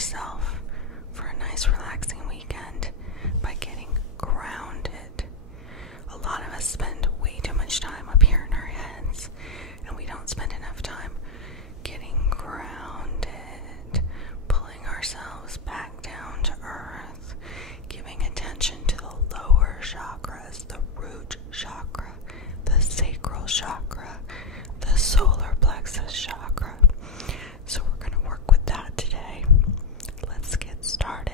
ourselves for a nice relaxing weekend by getting grounded. A lot of us spend way too much time up here in our heads, and we don't spend enough time getting grounded, pulling ourselves back down to earth, giving attention to the lower chakras, the root chakra, the sacral chakra, the solar plexus chakra. So we're going to work with that today. Let's get started.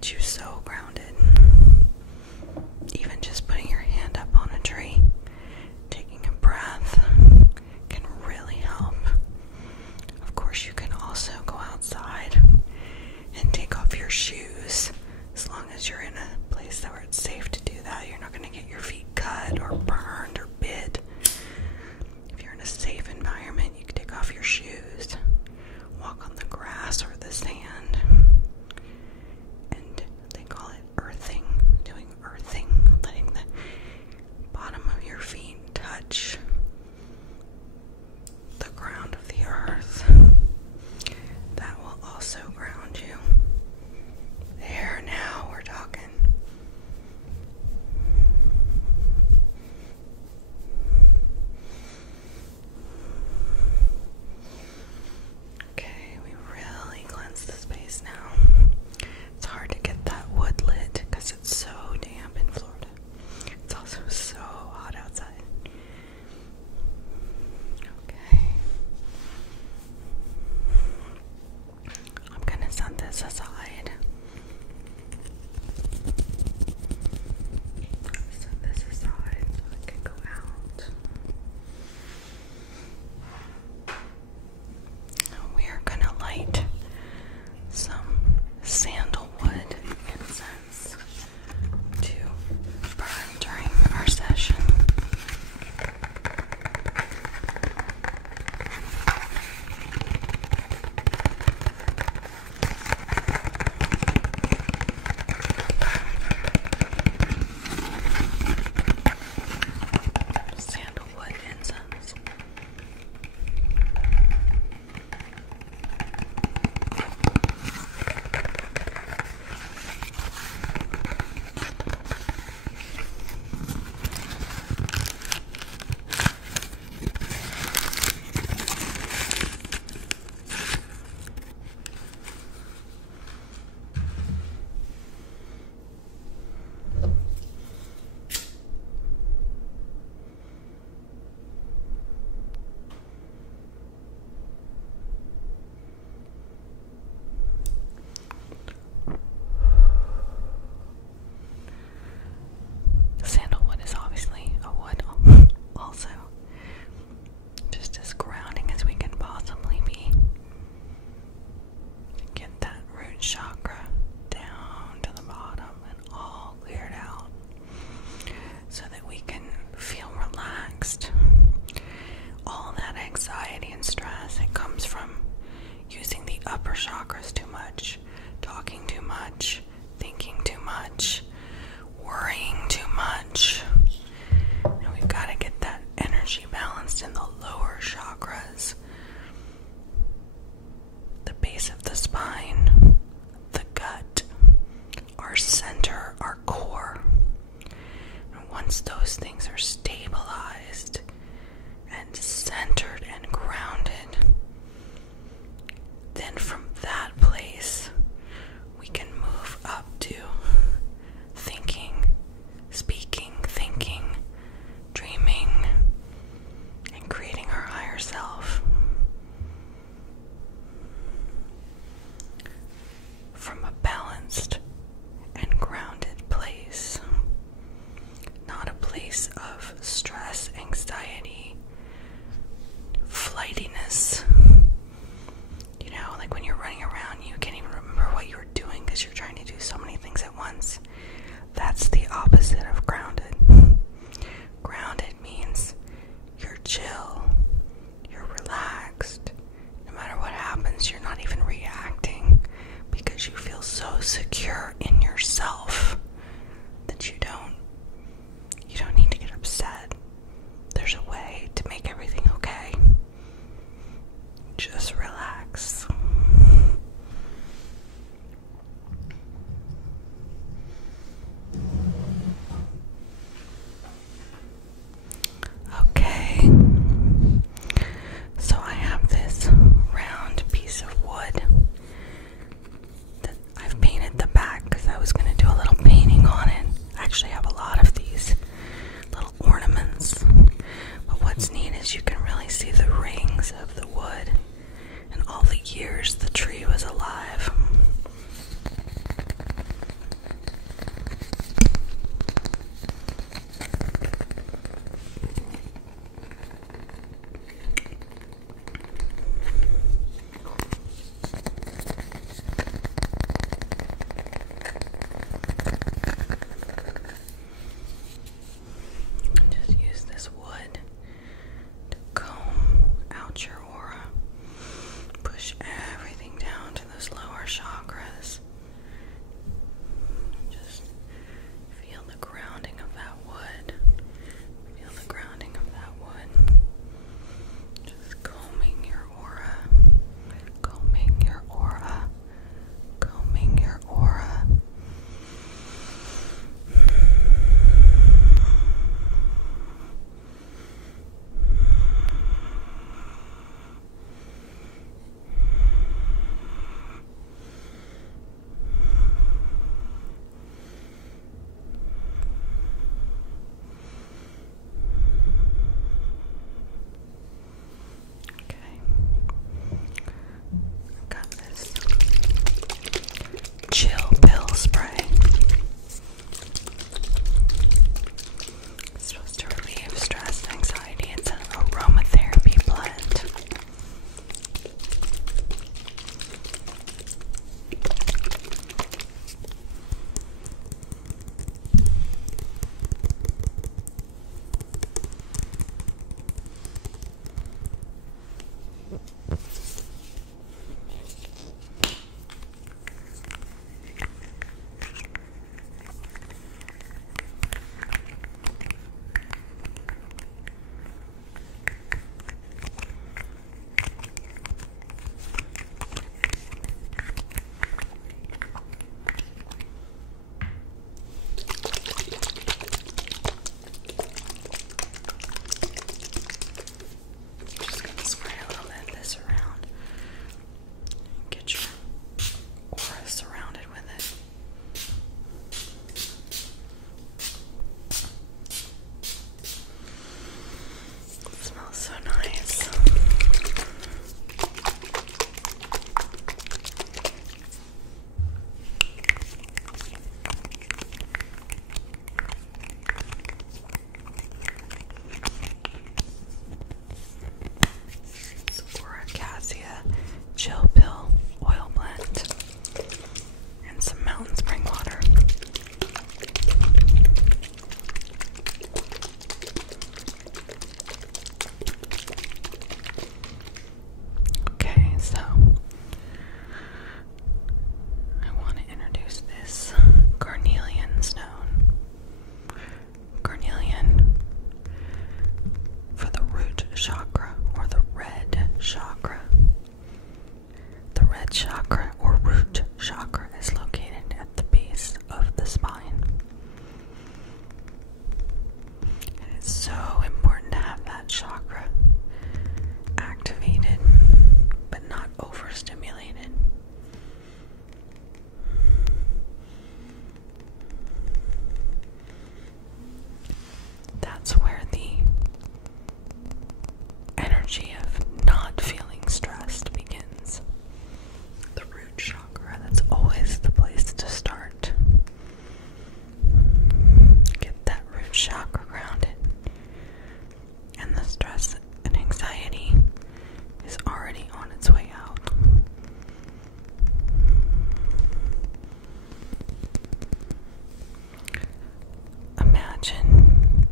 get you so grounded. Even just putting your hand up on a tree, taking a breath can really help. Of course, you can also go outside and take off your shoes as long as you're in a place where it's safe to do that. You're not going to get your feet cut or burned or bit. If you're in a safe environment, you can take off your shoes, walk on the grass or the sand, and they call it earthing, doing earthing, letting the bottom of your feet touch the ground of the earth. That will also ground you. There, now we're talking. Okay, we really cleanse the space now. It's hard to get that wood lit because it's so damp in Florida. It's also so hot outside. Okay. I'm gonna set this aside. Set this aside so it can go out. We are gonna light some sandalwood incense to burn during our session. Sandalwood incense. Sandalwood is obviously a wood also. Just as grounding as we can possibly be. Get that root chakra down to the bottom and all cleared out so that we can feel relaxed. All that anxiety and stress, it comes from using the upper chakras too much, talking too much, thinking too much, worrying too much. And we've got to get that energy balanced in the lower chakras. The base of the spine, the gut, our center, our core. And once those things are stabilized and centered and grounded, then from that place we can move up to thinking, speaking, thinking, dreaming, and creating our higher self. From a balanced and grounded place, not a place of stress, anxiety, flightiness. You know, like when you're running around, you can't even remember what you were doing because you're trying to do so many things at once. That's the opposite of grounded. Grounded means you're chill, you're relaxed. No matter what happens, you're not even reacting because you feel so secure in yourself that you don't need to get upset. There's a way to make everything okay. Just relax. Okay, so I have this round piece of wood that I've painted the back because I was going to do a imagine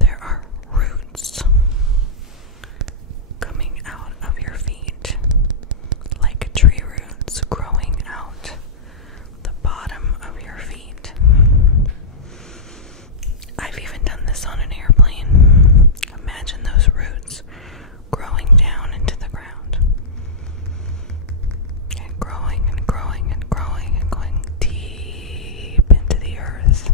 there are roots coming out of your feet, like tree roots growing out the bottom of your feet. I've even done this on an airplane. Imagine those roots growing down into the ground. And growing and growing and growing and going deep into the earth.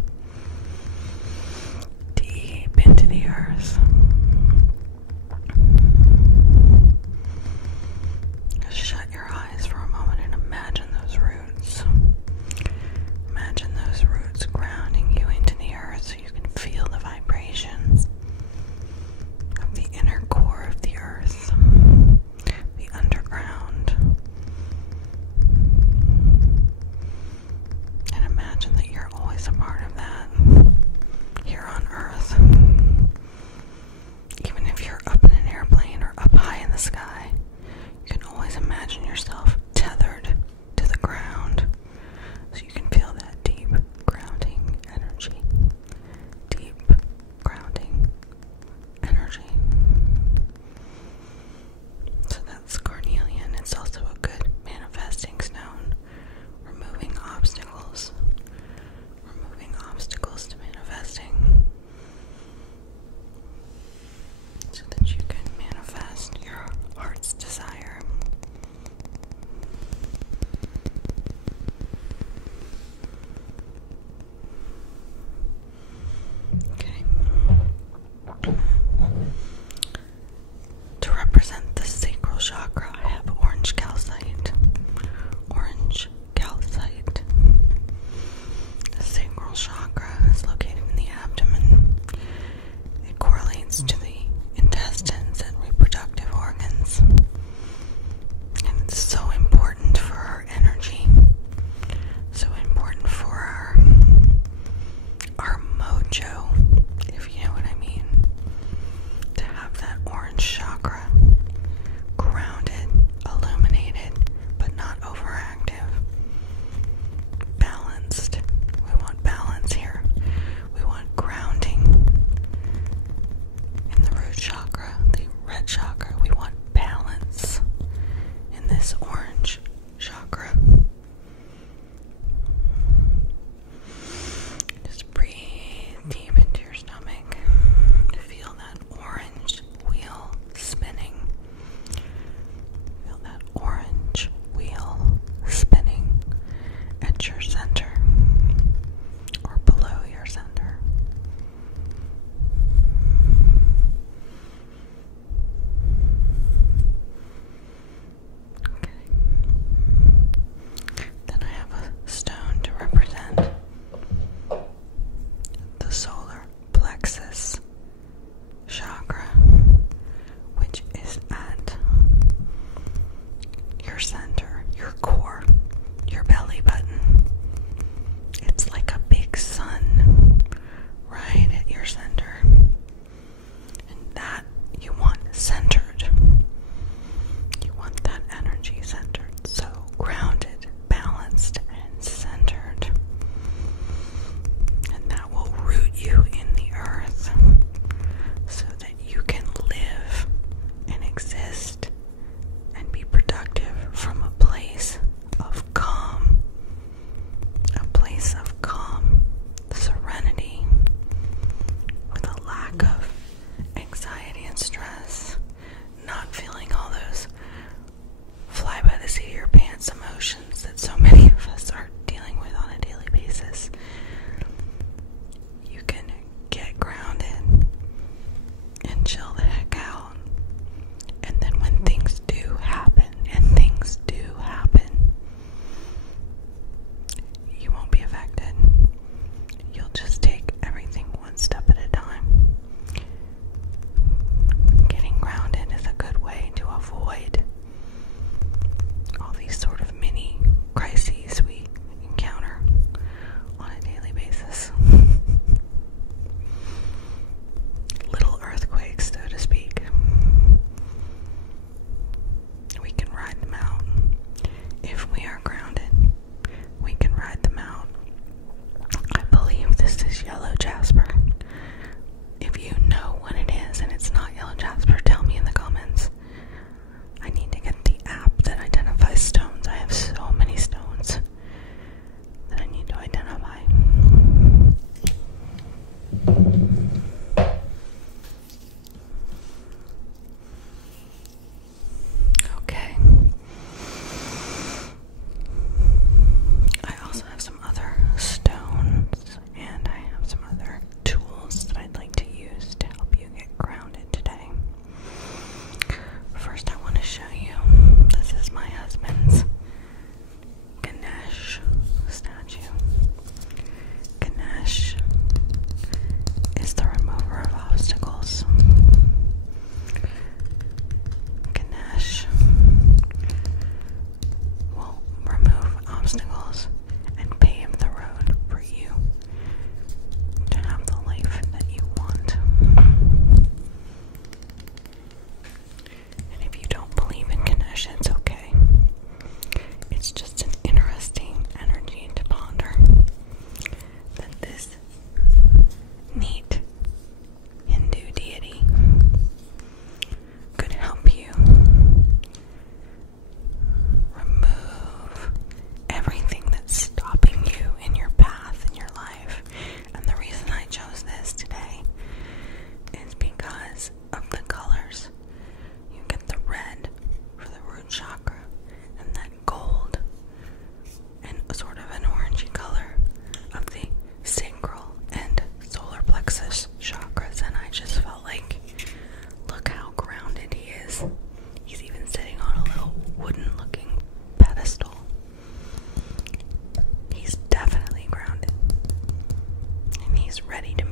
is ready to